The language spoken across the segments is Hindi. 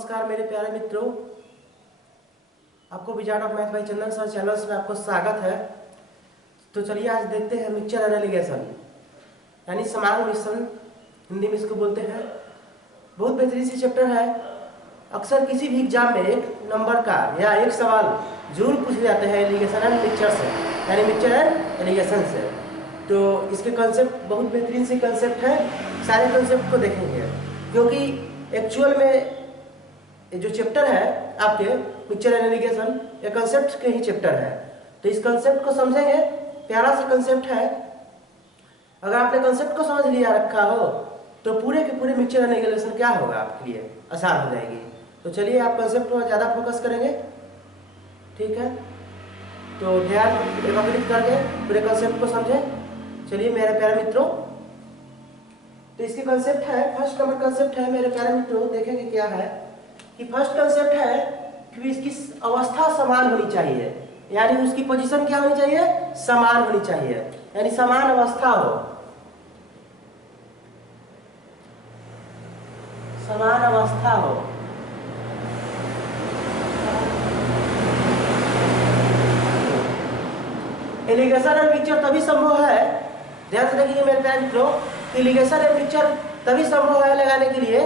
नमस्कार मेरे प्यारे मित्रों, आपको wizard of math bye Chandan sir channels में आपको स्वागत है। तो चलिए आज देखते हैं मिक्सचर एनालिगेशन यानी समान मिश्रण, हिंदी में इसको बोलते हैं। बहुत बेहतरीन सी चैप्टर है। अक्सर किसी भी एग्जाम में एक नंबर का या एक सवाल जरूर पूछे जाते हैं एलिगेशन एंड मिक्सचर से, यानी मिक्सचर एंड एलिगेशन से। तो इसके कंसेप्ट बहुत बेहतरीन से कंसेप्ट है, सारे कंसेप्ट को देखेंगे क्योंकि एक्चुअल में जो चैप्टर है आपके मिक्सचर एंड एलिगेशन, ये कंसेप्ट के ही चैप्टर है। तो इस कंसेप्ट को समझेंगे, प्यारा सा कंसेप्ट है। अगर आपने कंसेप्ट को समझ लिया रखा हो तो पूरे के पूरे मिक्सचर एंड एलिगेशन क्या होगा आपके लिए, आसान हो जाएगी। तो चलिए आप कंसेप्ट पर ज़्यादा फोकस करेंगे, ठीक है। तो ध्यान एकत्रित करके पूरे कंसेप्ट को समझें। चलिए मेरे प्यारे मित्रों, तो इसकी कंसेप्ट है, फर्स्ट नंबर कंसेप्ट है मेरे प्यारे मित्रों, देखेंगे क्या है कि फर्स्ट कंसेप्ट है कि इसकी अवस्था समान होनी चाहिए, यानी उसकी पोजीशन क्या होनी चाहिए, समान होनी चाहिए, यानी समान अवस्था हो, समान अवस्था हो। एलिगेशन एंड मिक्सचर तभी संभव है, ध्यान से देखिए मेरे प्यारे मित्रों, एलिगेशन एंड मिक्सचर तभी संभव है लगाने के लिए,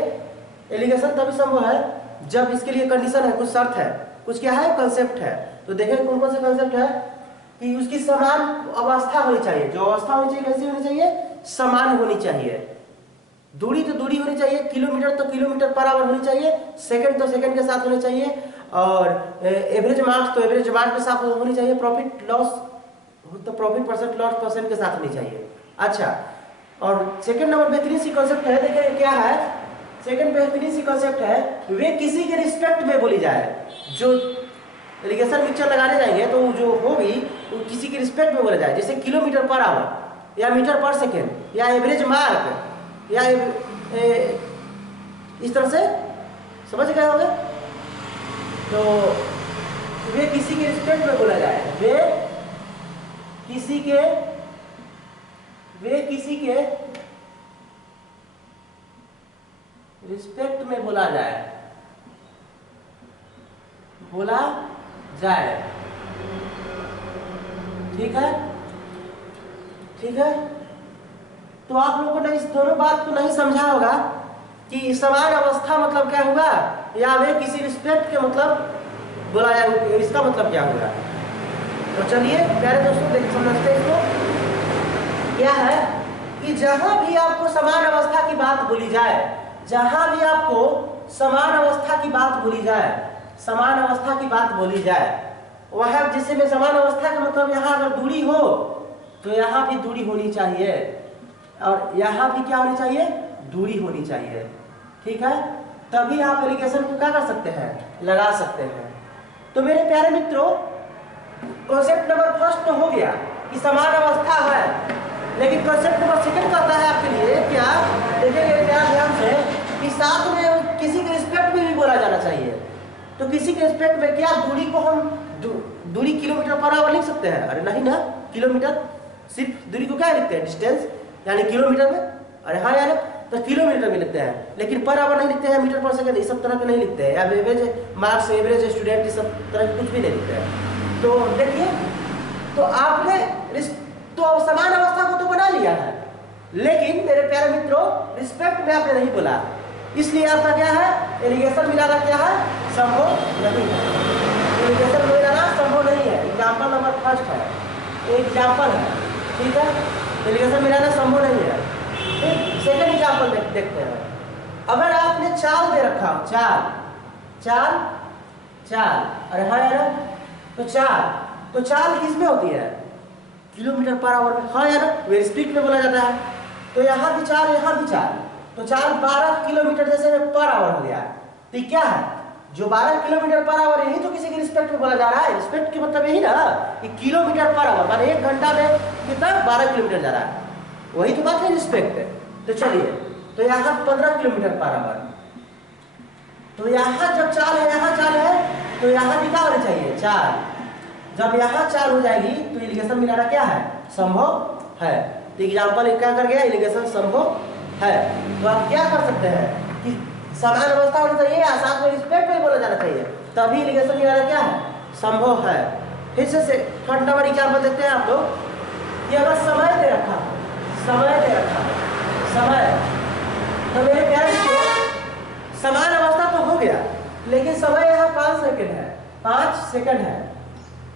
एलिगेशन तभी संभव है जब इसके लिए कंडीशन है, कुछ शर्त है, कुछ क्या है, कंसेप्ट है। तो देखें कौन कौन से कंसेप्ट है कि उसकी समान अवस्था होनी चाहिए। जो अवस्था होनी चाहिए कैसी होनी चाहिए, समान होनी चाहिए। दूरी तो दूरी होनी चाहिए, किलोमीटर तो किलोमीटर पर आवर होनी चाहिए, सेकंड तो सेकंड के साथ होने चाहिए, और एवरेज मार्क्स तो एवरेज मार्क्स के साथ होनी चाहिए, प्रॉफिट लॉस तो प्रॉफिट परसेंट लॉस परसेंट के साथ होनी चाहिए। अच्छा, और सेकंड नंबर बेहतरीन सी कंसेप्ट है, देखिए क्या है, सेकंड बेहतरीन सी कंसेप्ट है, वे किसी के रिस्पेक्ट में बोली जाए। जो एलिगेशन मिक्सचर लगाने जाएंगे तो जो होगी वो किसी के रिस्पेक्ट में बोला जाए, जैसे किलोमीटर पर आवर या मीटर पर सेकेंड या एवरेज मार्क या इस तरह से, समझ गए होंगे। तो वे किसी के रिस्पेक्ट में बोला जाए, वे किसी के रिस्पेक्ट में बोला जाए, ठीक है, ठीक है। तो आप लोगों ने इस दोनों बात को नहीं समझा होगा कि समान अवस्था मतलब क्या होगा या वे किसी रिस्पेक्ट के मतलब बोला जाए, इसका मतलब क्या होगा। तो चलिए प्यारे दोस्तों देखिए, समझते हैं इसको। क्या है कि जहां भी आपको समान अवस्था की बात बोली जाए, जहां भी आपको समान अवस्था की बात बोली जाए, समान अवस्था की बात बोली जाए, वह जिससे में समान अवस्था का मतलब यहाँ अगर दूरी हो तो यहाँ भी दूरी होनी चाहिए, और यहाँ भी क्या होनी चाहिए, दूरी होनी चाहिए, ठीक है। तभी आप एलिगेशन को क्या कर सकते हैं, लगा सकते हैं। तो मेरे प्यारे मित्रों, कॉन्सेप्ट नंबर फर्स्ट तो हो गया कि समान अवस्था है, लेकिन कॉन्सेप्ट नंबर सेकंड कहता है आपके लिए क्या, देखेंगे क्या ध्यान से कि साथ में किसी के रिस्पेक्ट में भी बोला जाना चाहिए। तो किसी के रिस्पेक्ट में क्या, दूरी को हम दूरी किलोमीटर पर आवर लिख सकते हैं, अरे नहीं ना, किलोमीटर सिर्फ दूरी को क्या लिखते हैं, डिस्टेंस, यानी किलोमीटर में, अरे हाँ यार, तो किलोमीटर में लिखते हैं, लेकिन पर आवर नहीं लिखते हैं, मीटर पर सेकंड, इस सब तरह के नहीं लिखते हैं, या एवरेज मार्क्स, एवरेज स्टूडेंट, इस सब तरह के कुछ भी नहीं लिखते हैं। तो देखिए, तो आपने तो समान अवस्था को तो बना लिया है, लेकिन मेरे प्यारे मित्रों रिस्पेक्ट में आपने नहीं बोला, इसलिए आपका क्या है, एलिगेशन मिलाना क्या है, संभव नहीं है। एलिगेशन मिलाना संभव नहीं है। एग्जाम्पल नंबर फर्स्ट है, एग्जाम्पल है, ठीक है, एलिगेशन मिलाना संभव नहीं है। फिर सेकंड एग्जाम्पल देखते हैं। अगर आपने चाल दे रखा हो, चाल, अरे हाँ यार, तो चाल किसमें होती है, किलोमीटर पर आवर में, हाँ यार, वे स्पीड में बोला जाता है। तो यहाँ भी चाल, यहाँ भी चाल, तो चाल 12 किलोमीटर जैसे पर आवर हो गया। तो क्या है, जो 12 किलोमीटर पर आवर, यही तो किसी के रिस्पेक्ट में बोला जा रहा है। रिस्पेक्ट के मतलब यही ना कि किलोमीटर पर आवर, माने 1 घंटा में कितना, 12 किलोमीटर जा रहा है, वही तो बात है रिस्पेक्ट। तो चलिए, तो यहाँ 15 किलोमीटर पर आवर, तो यहाँ जब चाल है, यहाँ चाल है, तो यहाँ भी क्या होना चाहिए, चाल। जब यहाँ चाल हो जाएगी तो एलिगेशन मिलाना क्या है, संभव है। तो एग्जाम्पल क्या कर गया, एलिगेशन संभव है। तो आप क्या कर सकते हैं कि समान अवस्था होना चाहिए या साथ में रिस्पेक्ट में बोला जाना चाहिए, तभी एलिगेशन निकालना क्या है, संभव है। फिर से थर्ड नंबर एग्जाम्पल देखते हैं आप लोग कि अगर समय दे रखा, समय दे रखा, समय, तो मेरे प्यारे मित्रों समान अवस्था तो हो गया, लेकिन समय यहाँ 5 सेकंड है, 5 सेकंड है,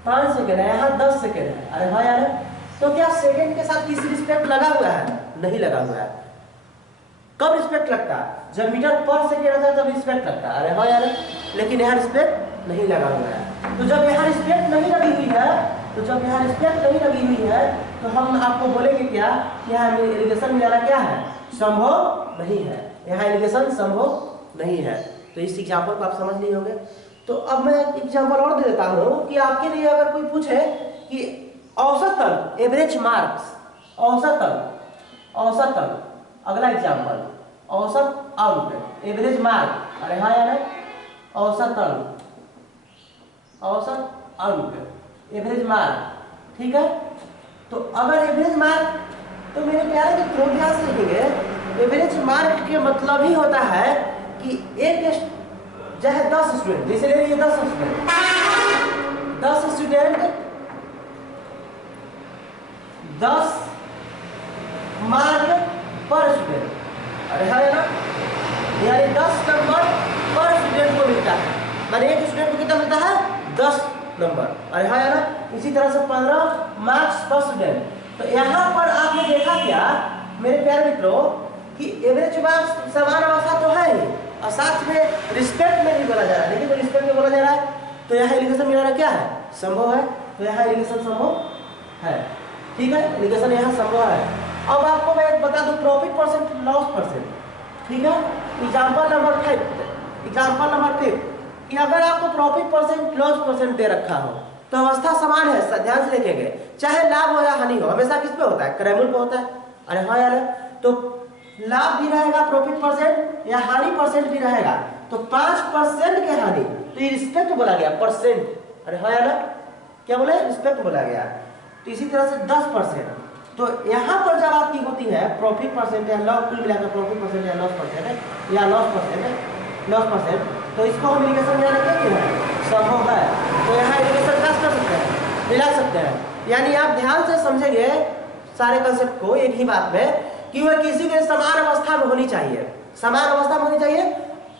5 सेकंड है, यहाँ 10 सेकंड है। अरे हाँ यार, तो क्या सेकंड के साथ किसी रिस्पेक्ट लगा हुआ है? नहीं लगा हुआ है। कब रिस्पेक्ट लगता है? जब मीटर पर सेकंड होता है तब रिस्पेक्ट लगता है। अरे हाँ यार, लेकिन यहाँ रिस्पेक्ट नहीं लगा हुआ है। तो जब यहाँ रिस्पेक्ट नहीं लगी हुई है, तो जब यहाँ रिस्पेक्ट नहीं लगी हुई है, तो हम आपको बोलेंगे क्या, यहाँ एलिगेशन मिलाना क्या है, संभव नहीं है। यहाँ एलिगेशन संभव नहीं है। तो इस एग्जाम्पल को आप समझ नहीं होंगे। तो अब मैं एक एग्जाम्पल और दे देता हूँ कि आपके लिए अगर कोई पूछे कि औसतन, एवरेज मार्क्स, औसतन, औसतन, अगला एग्जाम्पल, औसत अंक, एवरेज मार्क। अरे हाँ यार, औसत अंक, औसत अंक, एवरेज मार्क, ठीक है। तो अगर एवरेज मार्क, तो मेरे प्यारे मित्रों ध्यान से लिखेंगे, एवरेज मार्क के मतलब ही होता है कि एक चाहे 10 स्टूडेंट, जैसे ले लीजिए 10 स्टूडेंट, 10 स्टूडेंट 10 मार्क पर स्टूडेंट। अरे हाँ ना, यानी 10 नंबर पर स्टूडेंट को मिलता है, माने एक स्टूडेंट को कितना मिलता है, 10 नंबर। अरे हाँ ना, इसी तरह से 15 मार्क्स पर स्टूडेंट। तो यहाँ पर आपने देखा क्या मेरे प्यारे मित्रों कि एवरेज मार्क्स समान अवस्था तो है ही, और साथ में रिस्पेक्ट में भी बोला जा रहा है, देखिए तो रिस्पेक्ट में बोला जा रहा है, तो यहाँ एलिगेशन मिलाना क्या है, संभव है। तो यहाँ एलिगेशन संभव है, ठीक है, एलिगेशन यहाँ संभव है। अब आपको मैं बता दूं प्रॉफिट परसेंट, लॉस परसेंट, ठीक है। एग्जाम्पल नंबर 5, एग्जाम्पल नंबर 5 कि अगर आपको प्रॉफिट परसेंट, लॉस परसेंट दे रखा हो, तो अवस्था समान है, ध्यान से देखेंगे, चाहे लाभ हो या हानि हो, हमेशा किस पे होता है, क्रयमूल्य पे होता है। अरे हाँ यार, तो लाभ भी रहेगा प्रॉफिट परसेंट या हानि परसेंट भी रहेगा, तो 5% के हानि, तो ये रिस्पेक्ट बोला गया, परसेंट। अरे हाँ यार, क्या बोले, रिस्पेक्ट बोला गया। तो इसी तरह से 10%, तो यहाँ पर जब आपकी होती है प्रॉफिट परसेंट या लॉस, कुल मिलाकर प्रॉफिट परसेंट या लॉस परसेंट है, या लॉस परसेंट, लॉस परसेंट, तो इसको हम एलिगेशन में रखेंगे है, संभव है। तो यहाँ एलिगेशन कर सकते हैं, मिला सकते हैं। यानी आप ध्यान से समझेंगे सारे कंसेप्ट को एक ही बात में कि वह किसी के समान अवस्था में होनी चाहिए, समान अवस्था में होनी चाहिए,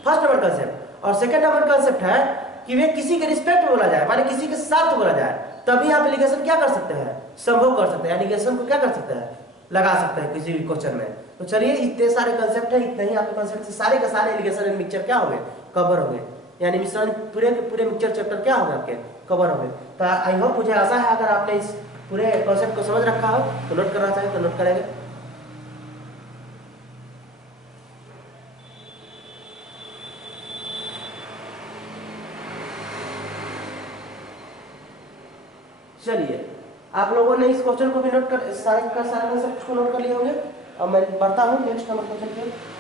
फर्स्ट नंबर कंसेप्ट। और सेकंड नंबर कंसेप्ट है कि वे किसी के रिस्पेक्ट में बोला जाए, माने किसी के साथ बोला जाए, तभी आप एलिगेशन क्या कर सकते हैं, संभव कर सकते हैं, एलिगेशन को क्या कर सकते हैं, लगा सकते हैं किसी भी क्वेश्चन में। तो चलिए इतने सारे कंसेप्ट है, इतने ही आपके कंसेप्ट से सारे के सारे एलिगेशन एंड मिक्सचर क्या होंगे, कवर होंगे, यानी मिश्रण पूरे के पूरे मिक्सचर चैप्टर क्या होंगे आपके, कवर होंगे। तो आई होप, मुझे आशा है अगर आपने इस पूरे कॉन्सेप्ट को समझ रखा हो तो नोट करना चाहे तो नोट करेंगे। चलिए आप लोगों ने इस क्वेश्चन को भी नोट कर, सारे कंसेप्ट को नोट कर लिए होंगे। अब मैं बढ़ता हूँ नेक्स्ट नंबर क्वेश्चन पे।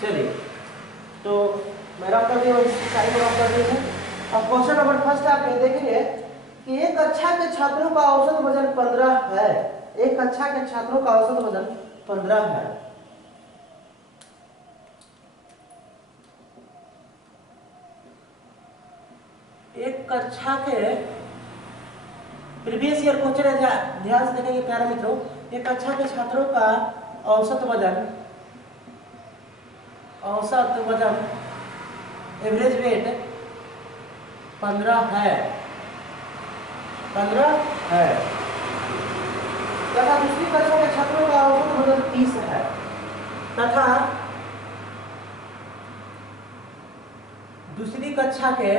चलिए तो मैं रख कर दिया, सारी को रख कर दी है। अब क्वेश्चन नंबर फर्स्ट आप देखेंगे कि एक कक्षा के छात्रों का औसत वजन 15 है, एक कक्षा के छात्रों का औसत वजन 15 है। एक कक्षा के प्रीवियस ईयर क्वेश्चन है, ध्यान से देखेंगे प्यारे मित्रों। एक कक्षा के छात्रों का औसत वजन एवरेज वेट 15 है तथा दूसरी कक्षा के छात्रों का औसत वजन 30 है तथा दूसरी कक्षा के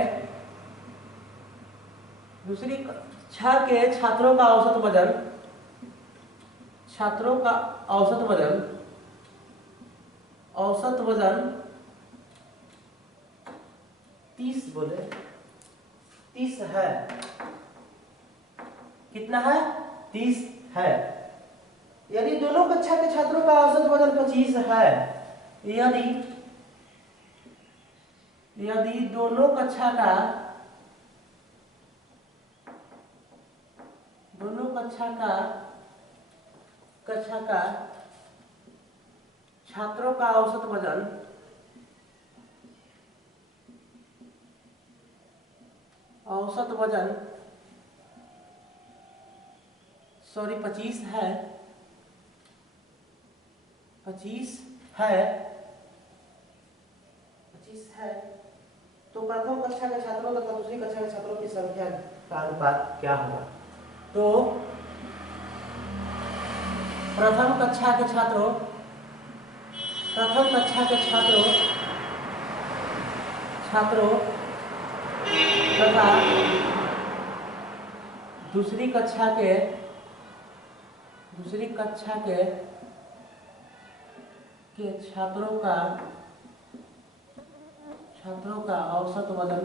छात्रों का औसत वजन 30 है। कितना है? 30 है। यदि दोनों कक्षा के छात्रों का औसत वजन 25 है, यदि दोनों कक्षा का छात्रों का औसत वजन 25 है तो प्रथम कक्षा के छात्रों तथा दूसरी कक्षा के छात्रों की संख्या का अनुपात क्या होगा? तो प्रथम कक्षा के छात्रों तथा दूसरी कक्षा के छात्रों का औसत वजन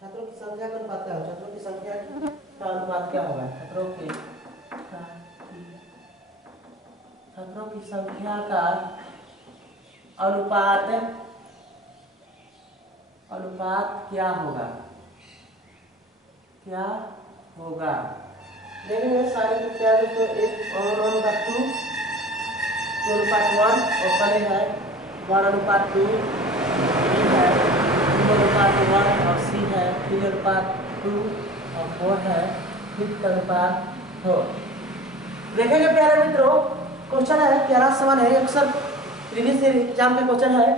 छात्रों की संख्या का अनुपात क्या होगा? छात्रों की संख्या का अनुपात क्या होगा? छात्रों की संख्या का अनुपात क्या होगा? देखेंगे सारे क्या दोस्तों, 1:2 2:1 ओपन है, 1:2 है, 2:1 और C है, 3:2 और 4 है, 5:4। देखेंगे प्यारे मित्रों, क्वेश्चन है, प्यारा सवाल है, अक्सर प्रीवियस एग्जाम का क्वेश्चन है।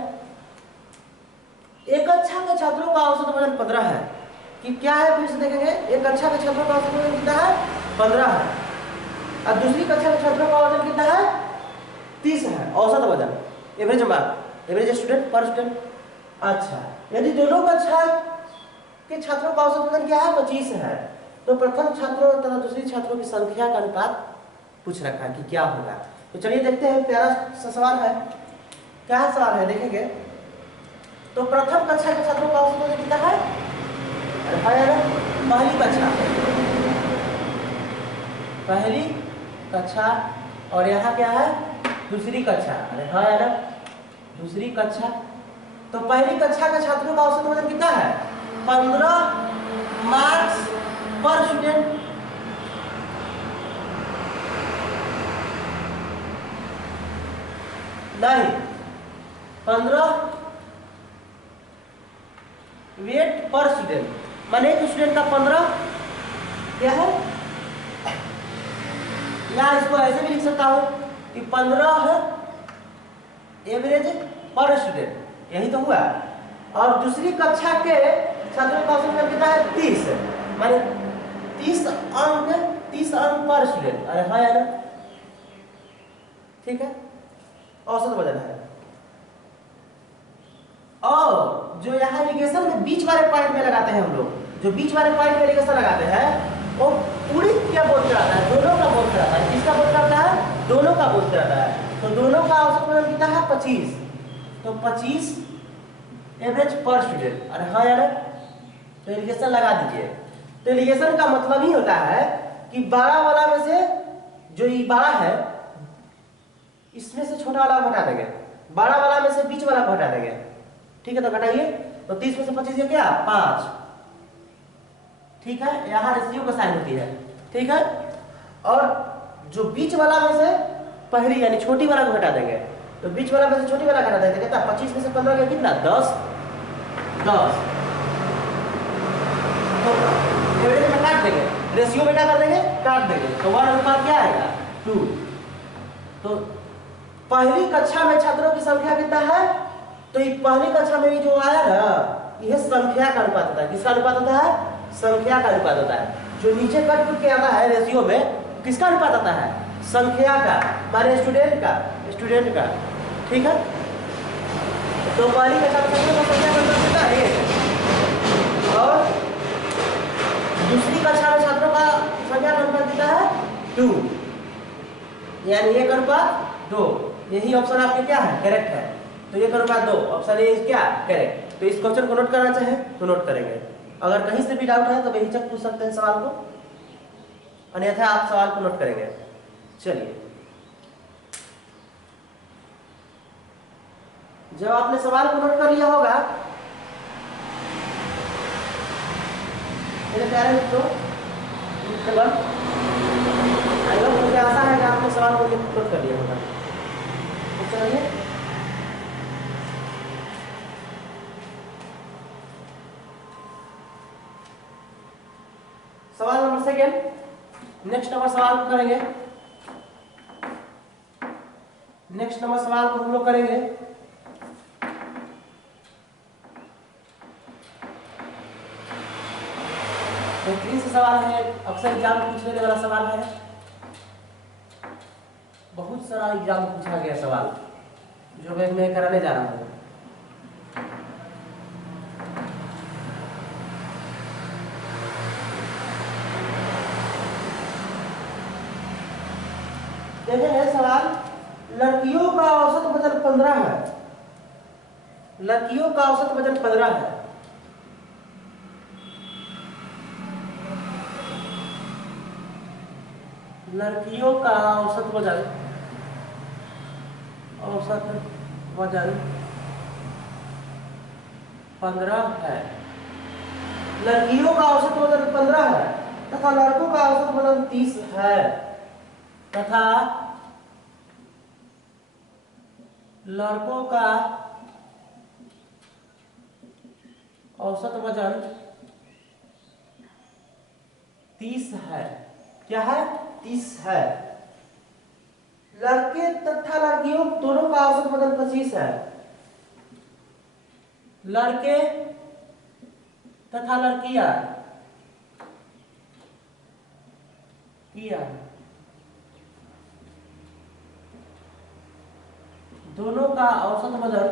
एक कक्षा के छात्रों का औसत वजन 15 है कि क्या है? फिर से देखेंगे, एक कक्षा के छात्रों का औसत वजन कितना है? 15 है और दूसरी कक्षा के छात्रों का वजन कितना है? 30 है। औसत वजन, एवरेज स्टूडेंट पर स्टूडेंट। अच्छा, यदि दोनों कक्षा के छात्रों का औसत वजन क्या है? 25 है तो प्रथम छात्रों तथा दूसरी छात्रों की संख्या का अनुपात पूछ रखा है कि क्या होगा। तो चलिए देखते हैं, प्यारा सा सवाल है। क्या सवाल है देखेंगे। तो प्रथम कक्षा के छात्रों का औसत वजन कितना है? पहली कक्षा और यहाँ क्या है? दूसरी कक्षा। अरे हाँ यार, दूसरी कक्षा। तो पहली कक्षा के छात्रों का औसत वजन कितना है? 15 मार्क्स पर स्टूडेंट। नहीं, 15 वेट पर स्टूडेंट, माने एक स्टूडेंट का 15 क्या है? या इसको ऐसे भी लिख सकता हूं कि 15 एवरेज पर स्टूडेंट, यही तो हुआ। और दूसरी कक्षा के छात्रों का औसत वजन कितना है? 30, माने 30 अंक पर स्टूडेंट। अरे हाँ यार, ठीक है, औसत वजन है। और जो यहाँ इरिगेशन में बीच वाले पॉइंट में लगाते हैं हम लोग, जो बीच वाले पॉइंट में इरिगेशन लगाते हैं, वो पूरी क्या बोलते रहता है? दोनों का बोलते रहता है। किसका बोलते रहता है? दोनों का बोलते रहता है। तो दोनों का औसत वजन कितना है? 25। तो 25 एवरेज पर स्टूडेंट। अरे हाँ यार, तो इरिगेशन लगा दीजिए। तो इरिगेशन का मतलब ही होता है कि बड़ा वाला में से जो ये बड़ा है, इसमें से छोटा वाला को हटा देंगे, बड़ा वाला में से बीच वाला को हटा देंगे। ठीक है, तो घटाइए। तो 30 में से 25 ये क्या? 5। ठीक है, यहाँ रेशियो का साइन होती है। ठीक है, और जो बीच वाला में से पहली यानी छोटी वाला को हटा देंगे, तो बीच वाला में से छोटी वाला हटा देंगे। कितना? 25 में से 15 का कितना? 10। तो एवरेज में काट देंगे, रेशियो में क्या कर देंगे, काट देंगे, तो 1 अनुपात क्या आएगा 2। तो पहली कक्षा में छात्रों की संख्या कितना है, तो ये पहली कक्षा में जो आया ना, यह संख्या का अनुपात होता है। किसका अनुपात होता है, संख्या का अनुपात होता है। जो नीचे कट के आता है रेशियो में, किसका अनुपात आता है, संख्या का, माने स्टूडेंट का। ठीक है, तो पहली कक्षा में छात्रों का संख्या का अनुपात कितना है, और दूसरी कक्षा में छात्रों का संख्या का अनुपात कितना है 2, यानी 1 अनुपात 2। यही ऑप्शन आपके क्या है, करेक्ट है। तो 1 अनुपात 2 ऑप्शन ए क्या करेक्ट। तो इस क्वेश्चन को नोट करना चाहे तो नोट करेंगे। अगर कहीं से भी डाउट है तो बेहिचक पूछ सकते हैं सवाल को, अन्यथा आप सवाल को नोट करेंगे। चलिए, जब आपने सवाल को नोट कर लिया होगा मेरे प्यारे मित्रों, मुझे आशा है कि आपने सवाल को नोट कर लिया होगा। तो चलिए, सवाल नंबर सेकेंड, नेक्स्ट नंबर सवाल को करेंगे। नेक्स्ट नंबर सवाल को हम लोग करेंगे बेहतरीन से सवाल है, अक्सर एग्जाम में पूछने वाला सवाल है। बहुत सारा एग्जाम में पूछा गया सवाल जो मैं कराने जा रहा हूँ। देखेंगे सवाल, लड़कियों का औसत वजन 15 है। लड़कियों का औसत वजन 15 है। लड़कियों का औसत वजन 15 है। लड़कियों का औसत वजन 15 है तथा लड़कों का औसत वजन 30 है, तथा लड़कों का औसत वजन 30 है। क्या है, 30 है। लड़के तथा लड़कियों दोनों का औसत वजन 25 है। लड़के तथा लड़कियां दोनों का औसत वजन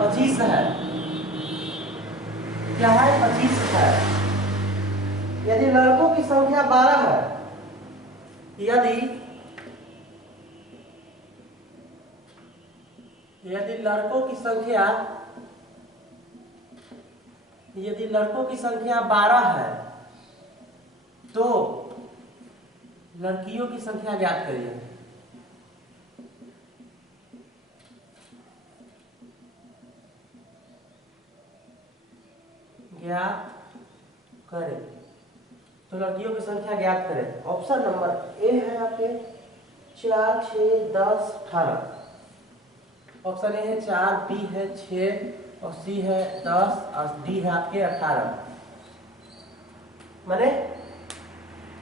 25 है। क्या है, 25 है। यदि लड़कों की संख्या 12 है, यदि लड़कों की संख्या 12 है तो लड़कियों की संख्या ज्ञात करिए। ज्ञात करें, तो लड़कियों की संख्या ज्ञात करें। ऑप्शन नंबर ए है आपके 4, 6, 10, 18। ऑप्शन ए है 4, बी है 6 और सी है 10 और डी है आपके 18। माने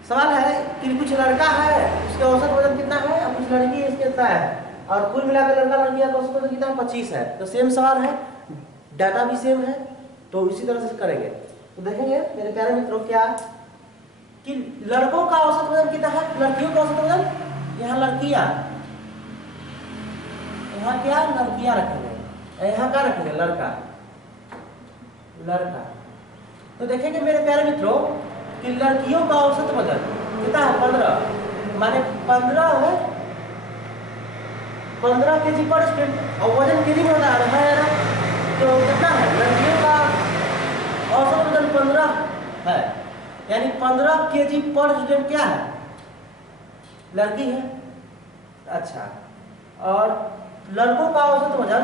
सवाल है कि कुछ लड़का है उसका औसत वजन कितना है और कुछ लड़की है इसके कितना है, और कुल मिलाकर लड़का लड़कियां का औसत वजन कितना है, 25 है। तो सेम सवाल है, डाटा भी सेम है, तो इसी तरह से करेंगे। तो देखेंगे मेरे प्यारे मित्रों क्या कि लड़कों का औसत वजन कितना है, लड़कियों का औसत वजन, यहाँ लड़कियां, यहाँ क्या लड़कियां रखेंगे, यहाँ क्या रखेंगे लड़का। तो देखेंगे मेरे प्यारे मित्रों कि लड़कियों का औसत वजन कितना है 15, माने 15 है, 15 kg पर स्टूडेंट, और वजन केजी में होता है ना, तो कितना है लड़कियों का औसत वजन 15 है, यानी 15 kg पर स्टूडेंट क्या है, लड़की है। अच्छा, और लड़कों का औसत वजन,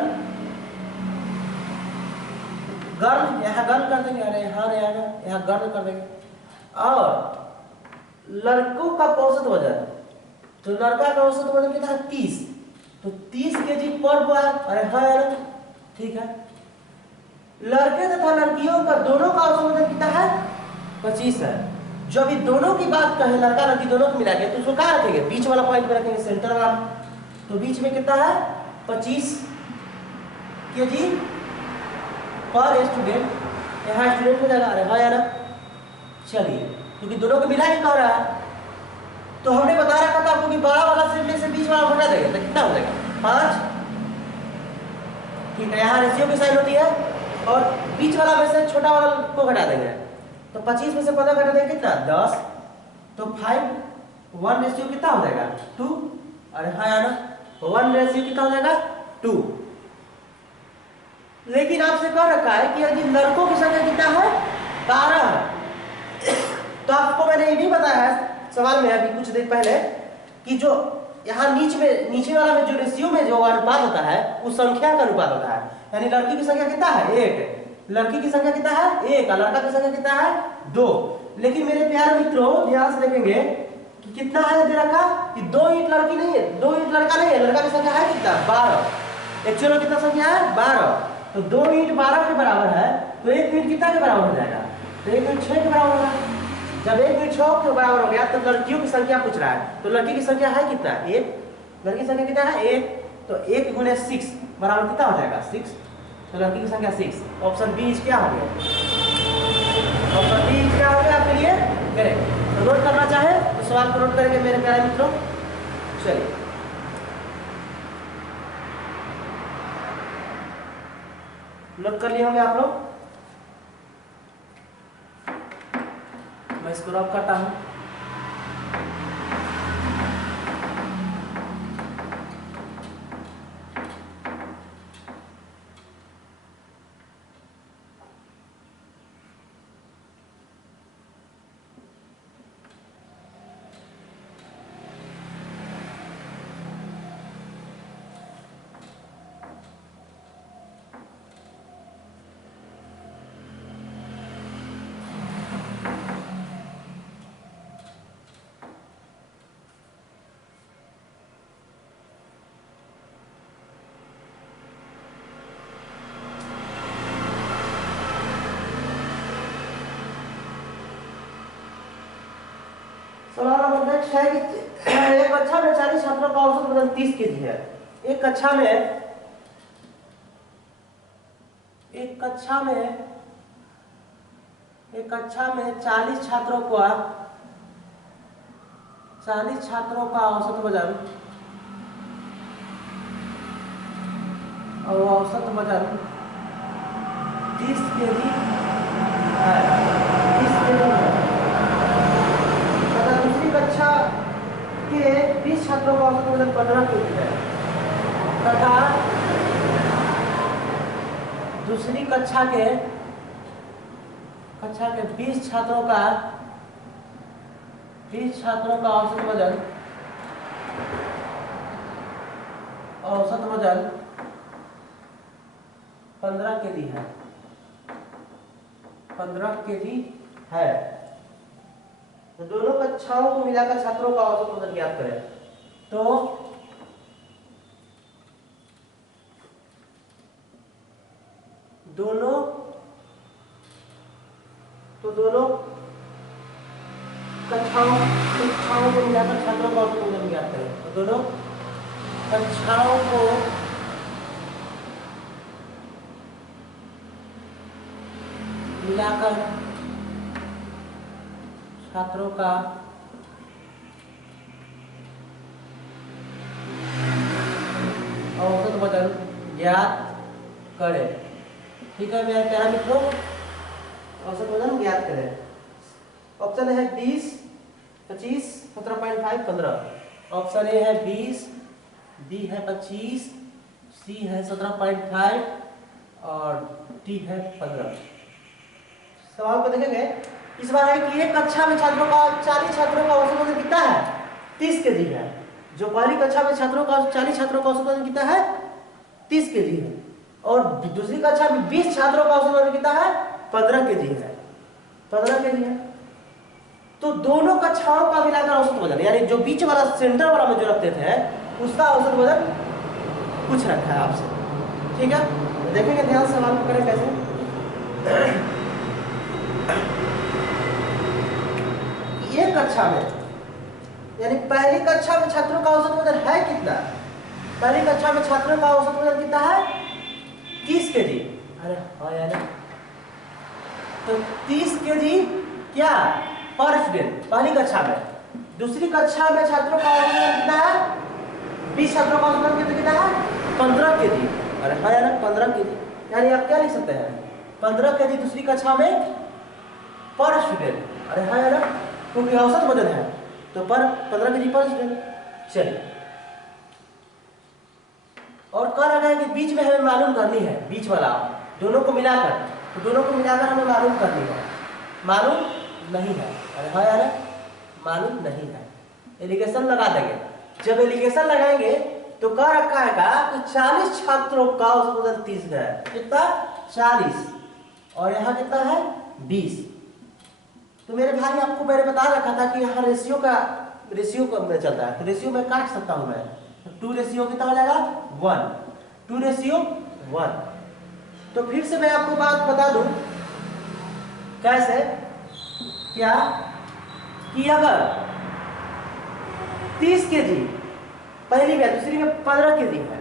गर्ल, यहाँ गर्ल कर देंगे, अरे यहाँ गर्ल कर देंगे, और लड़कों का औसत वजन तो लड़का का औसत वजन कितना है 30, तो 30 केजी पर बॉय। अरे हाँ ठीक है। लड़के तथा लड़कियों का दोनों का औसत वजन कितना है 25 है। जो अभी दोनों की बात कहें, लड़का लड़की दोनों को मिला के, तो उसको क्या रखेंगे, बीच वाला पॉइंट पे रखेंगे, सेंटर वाला। तो बीच में कितना है 25 केजी पर स्टूडेंट, यहाँ स्टूडेंट हो जाएगा। अरे हाँ यार चलिए, क्योंकि दोनों को मिला के कह रहा है, तो हमने बता रखा था आपको कि बड़ा वाला से में से बीच वाला घटा देंगे तो कितना हो जाएगा 5। ठीक है, यहाँ रेशियो की साइन होती है, और बीच वाला में से छोटा वाला को घटा देंगे, तो 25 में से 15 घटा देंगे कितना 10, तो 5 1 रेशियो कितना हो जाएगा 2। अरे हाँ यार 1 रेशियो कितना हो जाएगा 2। लेकिन आपसे कह रखा है कि यदि लड़कों की संख्या कितना है 12 है, तो आपको मैंने ये भी बताया है सवाल में अभी कुछ देर पहले कि जो यहाँ नीचे वाला में जो रेशियो में जो अनुपात होता है उस संख्या का अनुपात होता है। यानी लड़की की संख्या कितना है 1, लड़की की संख्या कितना है 1, लड़का की संख्या कितना है 2। लेकिन मेरे प्यारे मित्रों ध्यान से देखेंगे कि कितना है दे रखा कि 2 ईंट लड़की नहीं है, 2 ईंट लड़का नहीं है, लड़का की संख्या है कितना 12। एक्चुअल में कितना संख्या है 12, तो 2 ईंट 12 के बराबर है, तो 1 ईंट कितना के बराबर हो जाएगा, तो 1 ईंट 6 के बराबर होगा। जब 1 ईंट 6 के बराबर हो गया तो लड़कियों की संख्या पूछ रहा है, तो लड़की की संख्या है कितना 1, लड़की की संख्या कितना है 1, तो 1 गुणे 6 बराबर कितना हो जाएगा 6, तो लड़की की संख्या 6। ऑप्शन बी क्या हो गया, ऑप्शन बी क्या हो गया आपके लिए करेक्ट। तो नोट करना चाहे तो सवाल को नोट करेंगे मेरे प्यारे मित्रों। चलिए नोट कर लिए होंगे आप लोग, मैं इसको रब करता हूं। सवाल नंबर नेक्स्ट है कि एक कक्षा में 40 छात्रों का औसत वजन 30 केजी है। एक कक्षा में 40 छात्रों का औसत वजन और औसत वजन 30 केजी है, 30 केजी है। दूसरी कक्षा के 20 छात्रों का औसत वजन 15 केजी है, तथा दूसरी कक्षा के 20 छात्रों का औसत वजन 15 केजी है, 15 केजी है। तो दोनों कक्षाओं को मिलाकर छात्रों का औसत वजन ज्ञात करें। तो दोनों कक्षाओं को मिलाकर छात्रों का औसत वजन ज्ञात करें। तो दोनों कक्षाओं को मिलाकर छात्रों का औसत वजन ज्ञात करें। ठीक है मेरे प्यारे मित्रों, औसत वजन ज्ञात करें। ऑप्शन है 20, 25, 17.5, 15। ऑप्शन ए है 20, बी है 25, सी है 17.5 और डी है 15। सवाल को देखेंगे इस बार है कि एक कक्षा में 40 छात्रों का औसत वजन कितना है 30 केजी है। जो पहली कक्षा में 40 छात्रों का औसत वजन कितना है 30 केजी है, और दूसरी कक्षा में 20 छात्रों का औसत वजन कितना है 15 केजी है, 15 केजी है। तो दोनों कक्षाओं का मिलाकर औसत वजन, यानी जो बीच वाला सेंटर वाला में जो रखते थे उसका औसत वजन कुछ रखा है आपसे। ठीक है, तो देखेंगे ध्यान से सवाल को करें कैसे। ये कक्षा में, यानी पहली कक्षा में छात्रों का औसत वजन है कितना? पहली कक्षा में छात्रों का औसत वजन कितना है? 30 केजी। अरे हाँ यार, तो 30 केजी क्या पर स्टूडेंट पहली कक्षा में। दूसरी कक्षा में छात्रों का औसत वजन कितना है? 20 छात्रों का औसत वजन कितना है? 15 केजी। अरे हाँ यार 15 केजी, यानी आप क्या लिख सकते हैं 15 केजी दूसरी कक्षा में पर स्टूडेंट। अरे हाँ यार, क्योंकि औसत वजन है तो पर 15 केजी पर स्टूडेंट। चलिए, और कह रहा है कि बीच में हमें मालूम करनी है, बीच वाला दोनों को मिलाकर, तो दोनों को मिलाकर हमें मालूम करनी है। मालूम नहीं है, अरे हाँ यार मालूम नहीं है, एलिगेशन लगा देंगे। जब एलिगेशन लगाएंगे तो कह रखा है कि 40 छात्रों का औसत वजन 30 है। कितना? 40, और यहाँ कितना है? 20। तो मेरे भाई आपको मैंने बता रखा था कि यहाँ रेशियो का में चलता है, तो रेशियो में काट सकता हूँ मैं। 2 रेशियो कितना हो जाएगा? 1, 2 रेशियो 1। तो फिर से मैं आपको बात बता दूं कैसे, क्या कि अगर 30 केजी पहली में, दूसरी में 15 केजी है,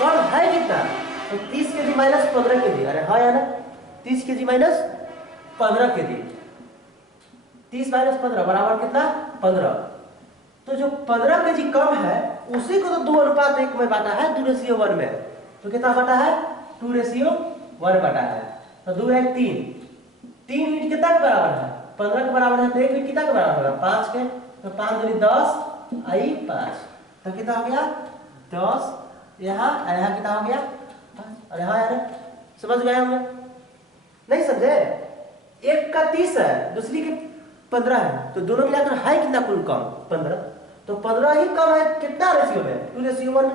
कौन है कितना? तो 30 केजी माइनस 15 केजी। अरे हाँ यार, 30 केजी माइनस 15 केजी, 30 माइनस 15 बराबर कितना? 15। तो जो 15 केजी कम है उसी को तो 2:1 में बांटा है, 2:1 में। तो कितना बांटा है? 2:1 बांटा है। तो 2 है 3, 3 यूनिट कितना के बराबर है? 15 के बराबर है, तो 1 यूनिट कितना के बराबर होगा? 5 के। तो 5 दूनी 10 आई 5, तो कितना हो गया? 10। यहाँ कितना हो गया? 5। अरे हाँ यार, समझ गए हम? नहीं समझे? एक का 30 है, दूसरी के 15 है, तो दोनों मिलाकर है कितना कुल कम? 15। तो 15 ही कम है कितना रेशियो में? 2:1।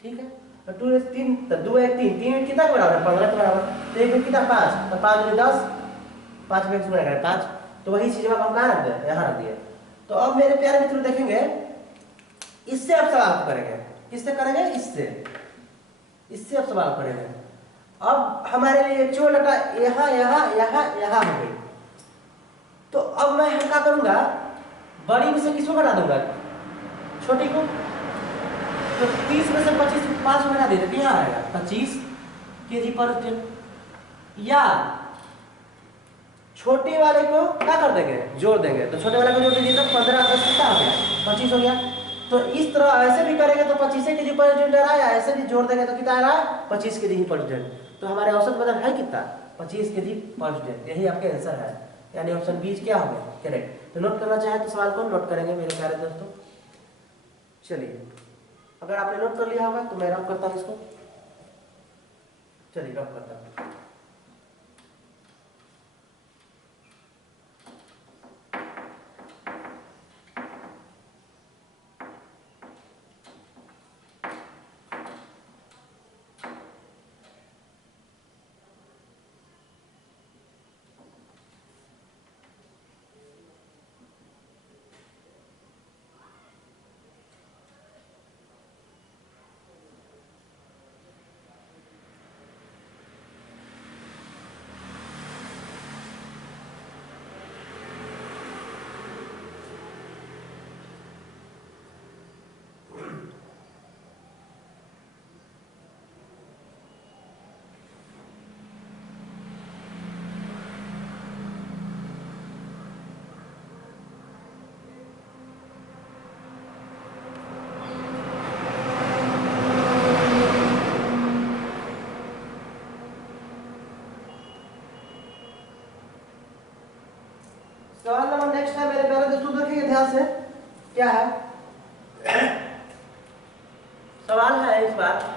ठीक है, तो 2:3, तो 2 1 3, 3 कितना के बराबर है? 15 के बराबर। तो 1 कितना? 5, तो 5 में 10, 5 में 1 गुणा 5। तो वही चीज हम कहाँ रख दिए? यहाँ रख दिए। तो अब मेरे प्यारे मित्रों देखेंगे, इससे अब सवाल करेंगे। किससे करेंगे? इससे अब सवाल करेंगे। अब हमारे लिए एक चोर लटा यहाँ हो गई। तो अब मैं क्या करूंगा? बड़ी में से किसको घटा दूंगा? छोटी को। तो 30 में से 25 5 घटा दे तो यहाँ आएगा 25 केजी पर स्टूडेंट। या छोटे वाले को क्या कर देंगे? जोड़ देंगे। तो छोटे वाले को जोड़ दीजिए तो 15 10 कितना हो गया? 25 हो गया। तो इस तरह ऐसे भी करेंगे तो 25 केजी पर स्टूडेंट आ रहा है, ऐसे भी जोड़ देंगे तो कितना आ रहा है? 25 केजी पर स्टूडेंट। तो हमारे औसत वजन है कितना? 25 केजी पर स्टूडेंट। यही आपके आंसर है, यानी ऑप्शन बी क्या हो गया? करेक्ट। तो नोट करना चाहे तो सवाल को नोट करेंगे मेरे प्यारे दोस्तों। चलिए, अगर आपने नोट कर लिया होगा तो मैं रब करता हूँ इसको। चलिए रब करता हूँ। सवाल नंबर नेक्स्ट है मेरे प्यारे दोस्तों, देखिए ध्यान से क्या है। सवाल है इस बार,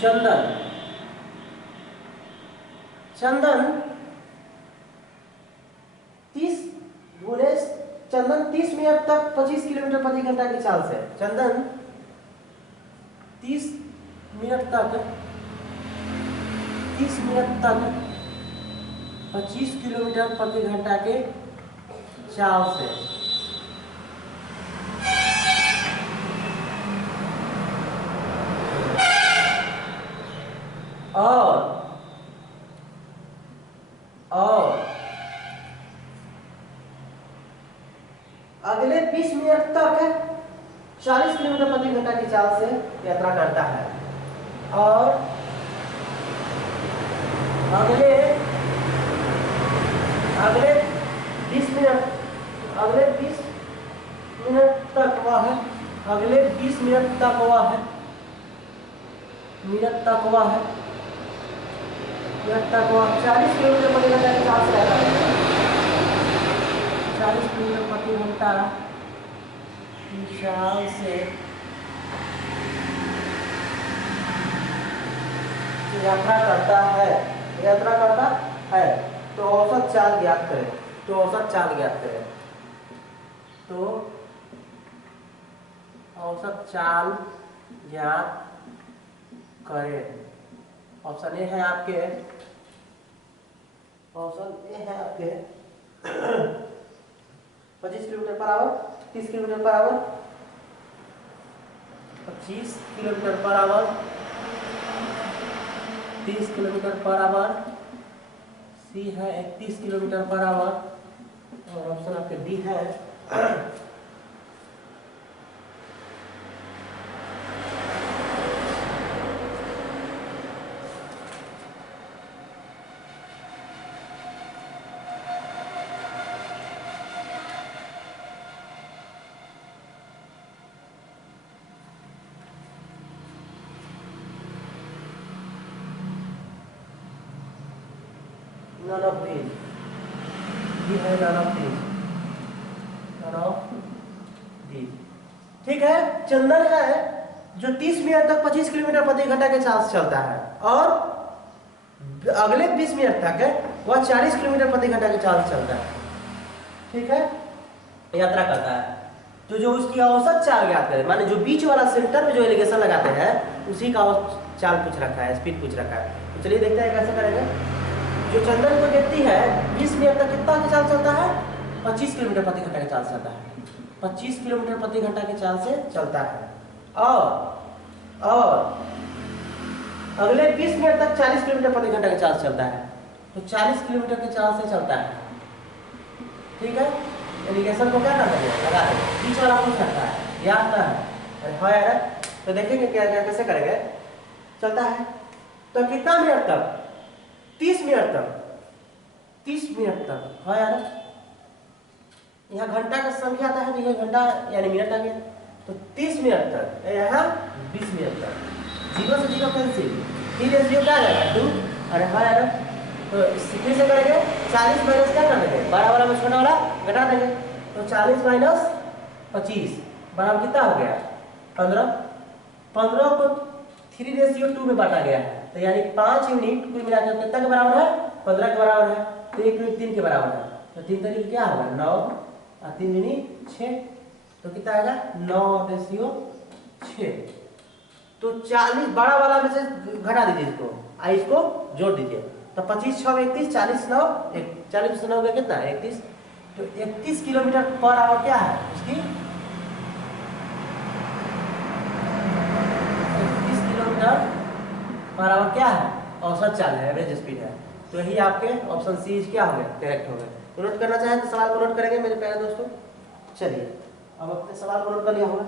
चंदन चंदन 30 गुणेश चंदन 30 मिनट तक 25 किलोमीटर प्रति घंटा की चाल से, चंदन 30 मिनट तक 25 किलोमीटर प्रति घंटा के चाल से और अगले 20 मिनट तक 40 किलोमीटर प्रति घंटा की चाल से यात्रा करता है और अगले 20 मिनट तक वह है, अगले 20 मिनट तक वह है, मिनट तक वह 40 किलोमीटर प्रति घंटा की चाल से रहता है। 40 किलोमीटर प्रति घंटा की चाल से यात्रा करता है तो औसत चाल ज्ञात करें। तो औसत चाल ज्ञात करें। ऑप्शन ए है आपके 25 kilometre per hour, 30 kilometre per hour, 25 kilometre per hour, 30 kilometre per hour, सी है 31 किलोमीटर पर आवर और ऑप्शन आपके डी है none of these, ये है none of these। ठीक है, चंदन है जो 30 मिनट तक 25 किलोमीटर प्रति घंटा के चाल से चलता है और अगले 20 मिनट तक वह 40 किलोमीटर प्रति घंटा के चाल से चलता है। ठीक है, यात्रा करता है तो जो उसकी औसत चाल ज्ञात करें, माने जो बीच वाला सेंटर में जो एलिगेशन लगाते हैं उसी का चाल पूछ रखा है, स्पीड पूछ रखा है। तो चलिए देखते हैं कैसे करेंगे। जो चंदन को व्यक्ति है 20 मिनट तक कितना की चाल चलता है? 25 किलोमीटर प्रति घंटा की चाल से चलता है। 25 किलोमीटर प्रति घंटा की चाल से चलता है और अगले 20 मिनट तक 40 किलोमीटर प्रति घंटा की चाल से चलता है। तो 40 किलोमीटर की चाल से चलता है। ठीक है, एलिगेशन को क्या करना है, लगा देंगे, बीच वाला पूछ रखा है, याद ना है। यार तो देखेंगे क्या कैसे करेंगे। चलता है तो कितना मिनट तक? 30 मिनट तक। 30 मिनट तक हाँ यार, यहाँ घंटा का संख्या आता है तो यह घंटा यानी मिनट आ गया। तो 30 मिनट तक, यहाँ 20 मिनट तक, 0 से 0 कैंसिल, फिर रेशियो क्या आ जाएगा 2। अरे हाँ यार, तो फिर से करेंगे 40 माइनस क्या कर देंगे, बड़ा वाला में छोटा वाला घटा देंगे। तो 40 माइनस 25 बराबर कितना हो गया 15। 15 को 3:2 में बांटा गया है तो यानी 5 यूनिट कुल मिलाकर कितना के बराबर है? 15 के बराबर है। तो 1 यूनिट 3 के बराबर है। तो 3 तरीके क्या होगा 9 और 3 यूनिट 6। तो कितना आएगा 9:6। तो 40 बड़ा वाला में से घटा दीजिए इसको, इसको जोड़ दीजिए। तो 25 6 31, 40 9 40 से 9 का कितना 31। तो 31 किलोमीटर पर आवर क्या है उसकी, 31 किलोमीटर पर आवर क्या है, औसत चाल है, एवरेज स्पीड है। तो यही आपके ऑप्शन सी क्या हो गए, करेक्ट हो गए। तो नोट करना चाहें तो सवाल को नोट करेंगे मेरे प्यारे दोस्तों। चलिए अब अपने सवाल को नोट कर लिया होगा।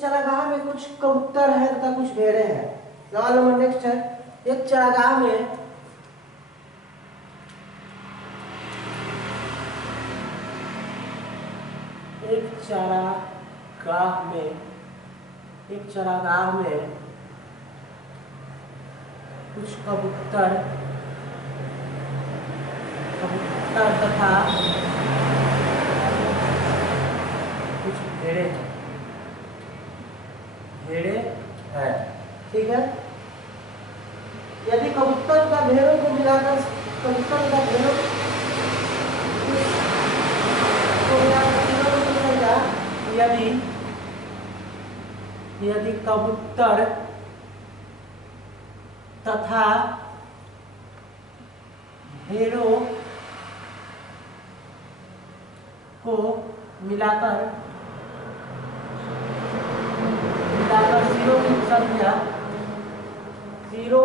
चारागाह में कुछ कबूतर है तथा कुछ भेड़े हैं। सवाल नंबर नेक्स्ट है, एक चारागाह में कुछ कबूतर तथा कुछ भेड़े हैं, ठीक है। यदि कबूतर तथा भेड़ों को मिलाकर यदि कबूतर तथा भेड़ों को मिलाकर सिरों की संख्या सिरों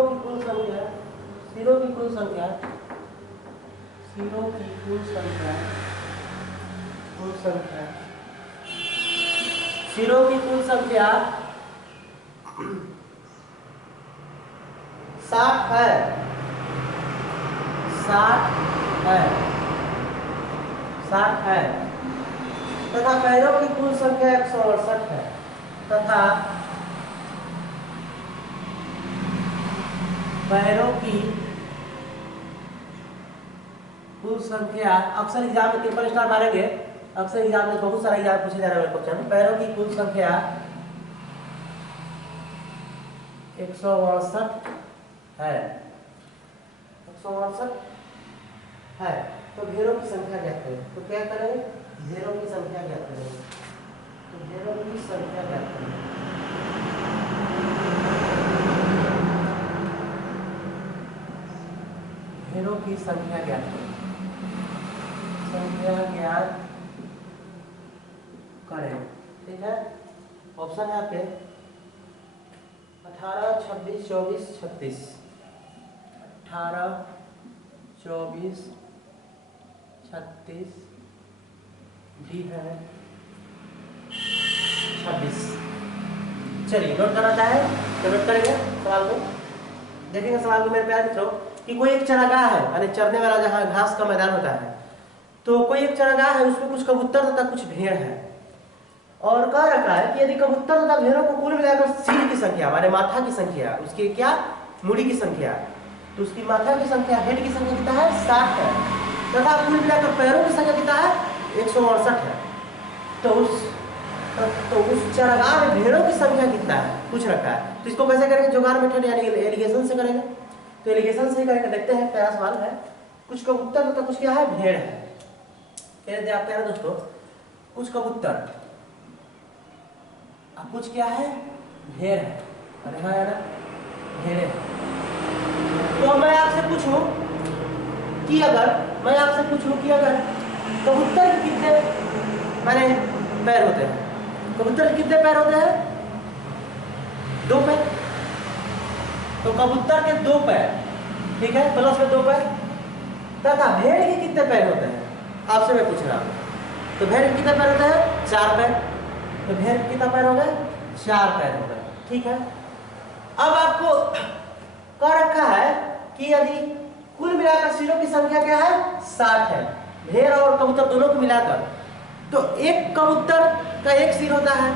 की कुल संख्या 60 है तथा पैरों की कुल संख्या 168 है तथा पैरों की कुल संख्या, अक्सर एग्जाम में ट्रिपल स्टार मारेंगे, अक्सर एग्जाम में बहुत सारा एग्जाम पूछे जा रहे हैं क्वेश्चन। पैरों की कुल संख्या 168 है, 168 है। तो भेड़ों की संख्या ज्ञात करें, तो क्या करेंगे, भेड़ों की संख्या ज्ञात करेंगे। तो भेड़ों की संख्या ज्ञात करेंगे, भेड़ों की संख्या ज्ञात करें, ठीक है। ऑप्शन है आपके 18, 26, 24, 36। 18, 24, 36 भी है 26। चलिए नोट करना चाहे तो नोट करेंगे सवाल को। देखेंगे सवाल को मेरे प्यारे मित्रों कि कोई एक चारागाह है, यानी चरने वाला जहाँ घास का मैदान होता है, तो कोई एक चारागाह है, उसमें कुछ कबूतर तथा कुछ भेड़ है। और कह रखा है कि यदि कबूतर तथा भेड़ों को कुल मिलाकर सिर की संख्या, हमारे माथा की संख्या, उसकी क्या मुड़ी की संख्या, तो उसकी माथा की संख्या, हेड की संख्या कितना है 60 है तथा कुल मिलाकर पैरों की संख्या कितना है 168 है। तो उस चारागाह में भेड़ों की संख्या कितना है पूछ रखा है। तो इसको कैसे करेंगे, जुगाड़ मेथड यानी एलिगेशन से करेंगे। तो एलिगेशन से करेंगे, देखते हैं पहला सवाल है, कुछ कबूतर तथा कुछ क्या है भेड़ है। कहते हैं आप दोस्तों, कुछ कबूतर अब कुछ क्या है भेड़ है, अरे हाँ यार भेड़े। तो मैं आपसे पूछूं कि अगर कबूतर के कितने माने पैर होते हैं, कबूतर के कितने पैर होते हैं 2 पैर। तो कबूतर के 2 पैर, ठीक है, प्लस में 2 पैर तथा भेड़ के कितने पैर होते हैं आपसे मैं पूछ रहा हूं। तो भेड़ के कितने पैर होते हैं 4 पैर। तो भेड़ के कितना पैर हो गए 4 पैर हो गए, ठीक है। अब आपको कह रखा है कि यदि कुल मिलाकर सिरों की संख्या क्या है 60 है, भेड़ और कबूतर दोनों को मिलाकर, तो एक कबूतर का एक सिर होता है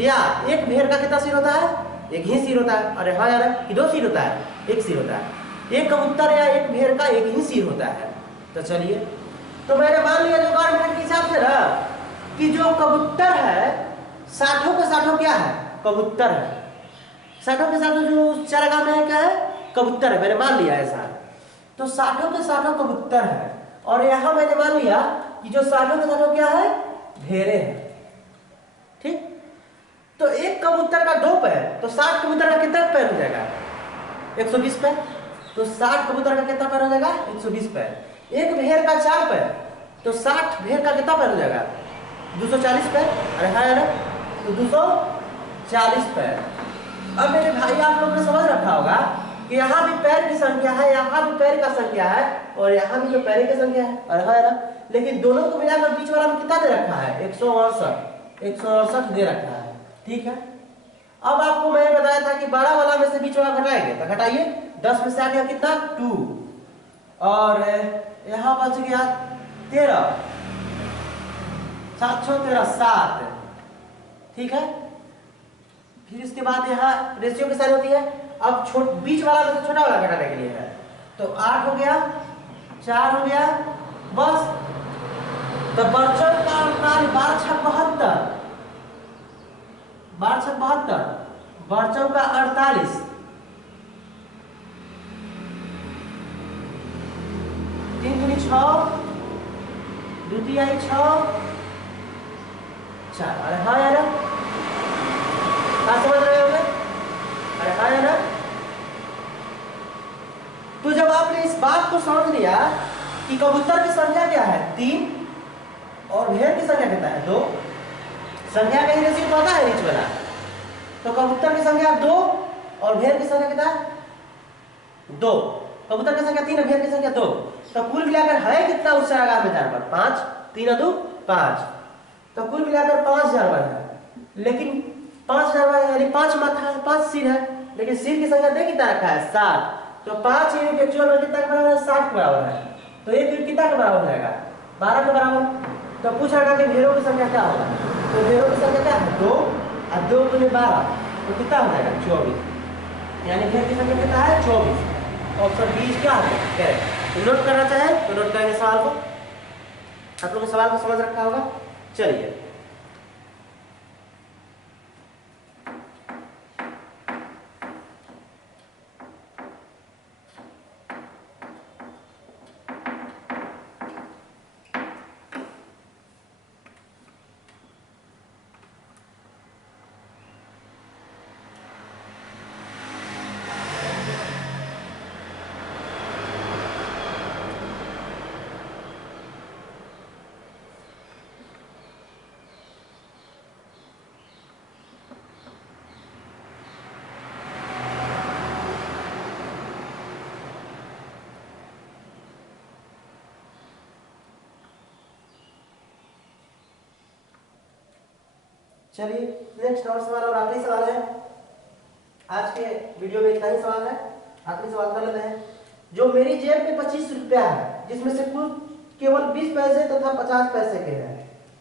या एक भेड़ का कितना सिर होता है, एक ही सिर होता है। अरे हाँ यार कि 2 सिर होता है, एक सिर होता है। एक कबूतर या एक भेड़ का एक ही सिर होता है। तो चलिए, तो मैंने मान लिया जुगाड़ मेथड के हिसाब से ना कि जो कबूतर है 60 के 60 क्या है कबूतर है, 60 के 60 जो चारागाह में है क्या है कबूतर है, मैंने मान लिया ऐसा। तो 60 के 60 कबूतर है और यहाँ मैंने मान लिया कि जो 60 के 60 क्या है भेड़े हैं, ठीक। तो एक कबूतर का 2 पैर, तो 60 कबूतर का कितना पैर हो जाएगा 120 पैर। तो 60 कबूतर का कितना पैर हो जाएगा 120 पैर। एक भेड़ का 4 पैर, तो 60 भेड़ का कितना पैर हो जाएगा 240 पैर। अरे हाँ यार, तो 240 पैर। अब मेरे भाई आप लोग ने समझ रखा होगा कि यहाँ भी पैर की संख्या है, यहाँ भी पैर का संख्या है और यहाँ भी जो पैर की संख्या है। अरे हाँ यार, लेकिन दोनों को मिलाकर बीच वाला में कितना दे रखा है 168 दे रखा है। ठीक है। अब आपको मैं बताया था कि बड़ा वाला में से बीच वाला घटाएंगे, तो घटाइए। 10 में से आ गया कितना 2, और यहाँ बच गया 13, 7 6 13 7, ठीक है। फिर इसके बाद यहाँ रेशियो की साइन होती है। अब बीच वाला में से छोटा वाला घटाने के लिए है, तो 8 हो गया, 4 हो गया, बस। तो बर्चन का 12 6 72, 12 6 72, बर्चन का 48, 3 दूनी 6, द्वितीय 6 4। अरे हाँ यार, क्या समझ रहे होंगे? अरे हाँ यार, तो जब आपने इस बात को समझ लिया कि कबूतर की संख्या क्या है 3 और भेड़ की संख्या कितना है 2, संख्या का ही रेशियो पता है बीच वाला, तो कबूतर की संख्या 2 और भेड़ की संख्या कितना है 2, कबूतर की संख्या 3 और भेड़ की संख्या 2, तो कुल मिलाकर है कितना उस चारागाह में जानवर 5, 3 और 2 5, तो कुल मिलाकर 5 जानवर है। लेकिन 5 जानवर यानी 5 माथा है, 5 सिर है, लेकिन सिर की संख्या देख कितना रखा है 7, तो 5 यूनिट एक्चुअल में कितना के बराबर है 60 के बराबर है, तो एक यूनिट कितना के बराबर हो जाएगा 12 के बराबर। तो पूछा गया कि भेड़ों की संख्या क्या होगा, तो भेड़ों की संख्या क्या है 2 और 2 गुने 12, तो कितना हो जाएगा 24, यानी भेड़ की संख्या कितना है 24। ऑप्शन बी क्या है करेक्ट। तो नोट करना चाहे तो नोट करेंगे सवाल को। आप लोगों ने सवाल को समझ रखा होगा। चलिए चलिए नेक्स्ट और सवाल, और आखिरी सवाल है आज के वीडियो में, इतना ही सवाल है। आखिरी सवाल कर लेते हैं। जो मेरी जेब में 25 रुपया है, जिसमें से कुल केवल 20 पैसे तथा 50 पैसे के हैं।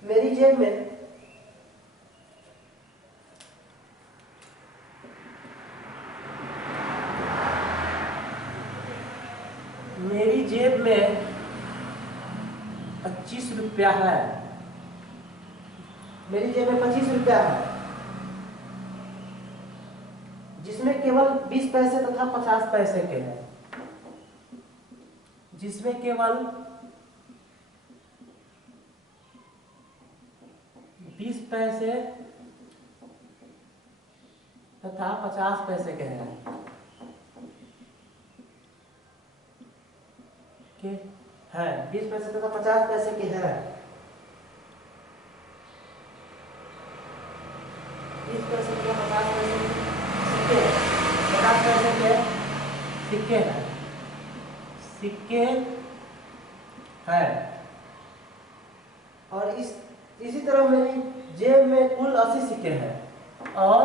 मेरी जेब में मेरी जेब में 25 रुपया है, मेरी जेब में 25 रुपया है, जिसमें केवल 20 पैसे तथा 50 पैसे के हैं, जिसमें केवल 20 पैसे तथा 50 पैसे के हैं है 20 पैसे तथा 50 पैसे के हैं। 20 पैसे के 50 पैसे सिक्के, 50 पैसे के सिक्के हैं, सिक्के है। और इसी तरह मेरी जेब में कुल 80 सिक्के हैं, और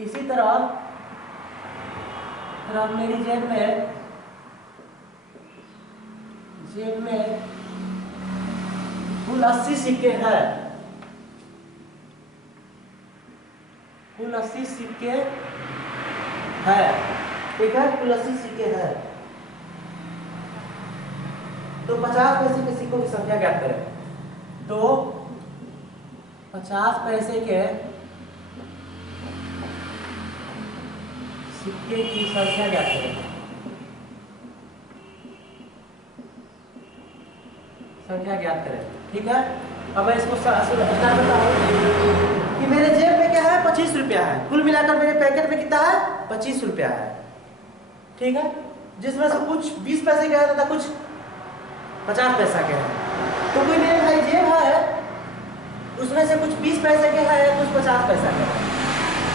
इसी तरह मेरी जेब में कुल 80 सिक्के हैं, कुल 80 सिक्के है, ठीक है, कुल 80 सिक्के हैं। तो 50 पैसे के सिक्कों की संख्या ज्ञात करें। तो 50 पैसे के सिक्के की संख्या ज्ञात करें। संख्या ज्ञात करें, ठीक है। अब मैं इसको स्टार्ट करता हूँ कि मेरे जेब में क्या है 25 रुपया है, कुल मिलाकर मेरे पैकेट में कितना है 25 रुपया है, ठीक है, जिसमें से कुछ 20 पैसे के है तथा कुछ 50 पैसा के है। तो कोई मेरे भाई जेब है, उसमें से कुछ 20 पैसे के है, कुछ 50 पैसा के है,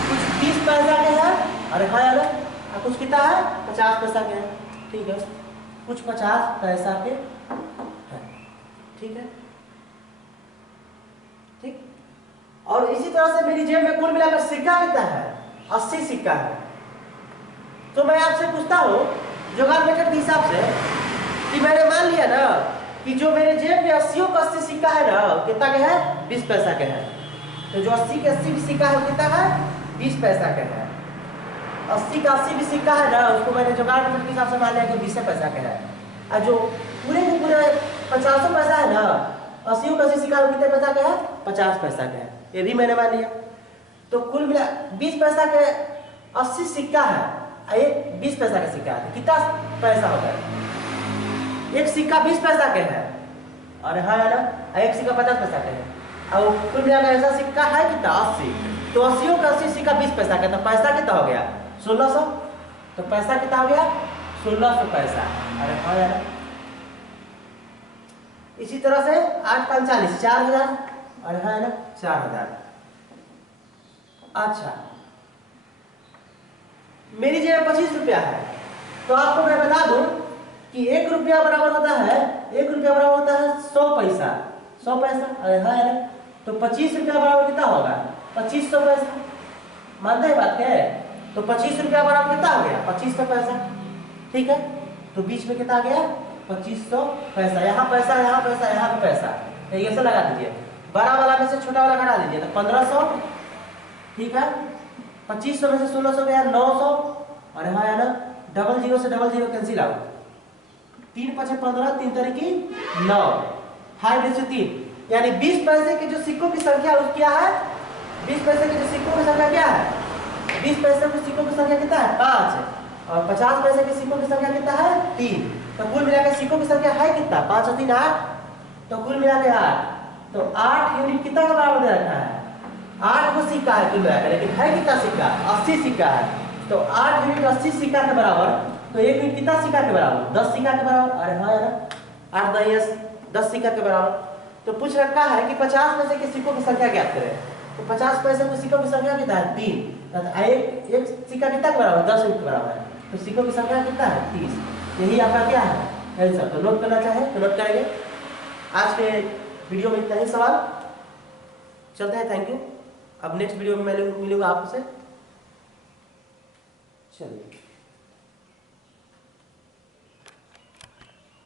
कुछ 30 पैसा के है, अरे हाँ यार, कुछ कितना है 50 पैसा के है, ठीक है, कुछ 50 पैसा के है, ठीक है, ठीक। और इसी तरह से मेरी जेब में कुल मिलाकर सिक्का कितना है, 80 सिक्का है। तो मैं आपसे पूछता हूँ जुगाड़ मेथड के हिसाब से कि मैंने मान लिया ना कि जो मेरे जेब में 80 का 80 सिक्का है ना, कितना के है, 20 पैसा के है। तो जो 80 के 80 भी सिक्का है कितना है, 20 पैसा के है। 80 का 80 भी सिक्का है ना, उसको मैंने जुगाड़ मेथड के हिसाब से मान लिया कि 20 पैसा के है। और जो पूरे के पूरे 50 पैसा है ना, 80 का 80 सिक्का कितने पैसा के है, 50 पैसा के है, ये भी मैंने मान लिया। तो कुल मिला 20 पैसा के 80 सिक्का है, एक 20 पैसा का सिक्का है, कितना पैसा होता है, एक सिक्का 20 पैसा के है और हाँ ना, एक सिक्का 50 पैसा के है। और कुल मिलाकर ऐसा सिक्का है कितना, 80। तो 80 का 80 सिक्का 20 पैसा का, तो पैसा कितना हो गया, 1600। तो पैसा कितना हो गया, 1600 पैसा। अरे हाँ यार, इसी तरह से 8 5 40, 4000। अरे हाँ ना, 4000। अच्छा, मेरी जेब में 25 रुपया है, तो आपको मैं बता दूं कि 1 रुपया बराबर होता है, 1 रुपया बराबर होता है 100 पैसा, 100 पैसा। अरे हाँ यार, तो 25 रुपया बराबर कितना होगा, 2500 पैसा। मानते हैं बात है? तो 25 रुपया बराबर कितना हो गया, 2500 पैसा। ठीक है, तो बीच में कितना आ गया, 2500 पैसा। यहाँ पैसा, यहाँ पैसा, यहाँ पे पैसा, तो ऐसे लगा दीजिए, बड़ा वाला में से छोटा वाला घटा दीजिए, तो 1500। ठीक है, 2500 में से 1600 गया 900। अरे हाँ यार, डबल जीरो से डबल जीरो कैंसिल आउट, 3 5 15, 3 तरीकी 9, 5/3, यानी 20 पैसे के जो सिक्कों की संख्या क्या है, 20 पैसे के जो सिक्कों की संख्या क्या है, 20 पैसे के सिक्कों की संख्या कितना है, 5। और 50 पैसे के सिक्कों की संख्या कितना है, 3। तो कुल मिलाकर सिक्कों की संख्या है कितना, 5 और 3 8। तो कुल मिलाकर 8। तो 8 यूनिट कितना का बराबर दे रखा है, 8 को सिक्का है कुल मिलाकर, लेकिन है कितना सिक्का, 80 सिक्का है। तो 8 यूनिट 80 सिक्का के बराबर, तो 1 यूनिट कितना सिक्का के बराबर, 10 सिक्का के बराबर। अरे हाँ यार, 8 10 सिक्का के बराबर। तो पूछ रखा है कि 50 पैसे के सिक्कों की संख्या ज्ञात करें। तो 50 पैसे के सिक्कों की संख्या कितना है, 3। एक सिक्का कितना के बराबर, 10 यूनिट के बराबर है। तो सिक्कों की संख्या कितना है, 30। यही आपका क्या है, आंसर। तो नोट करना चाहे तो नोट करेंगे। आज के वीडियो में इतना ही सवाल, चलते हैं, थैंक यू। अब नेक्स्ट वीडियो में मैं मिलूंगा आपसे, चलिए।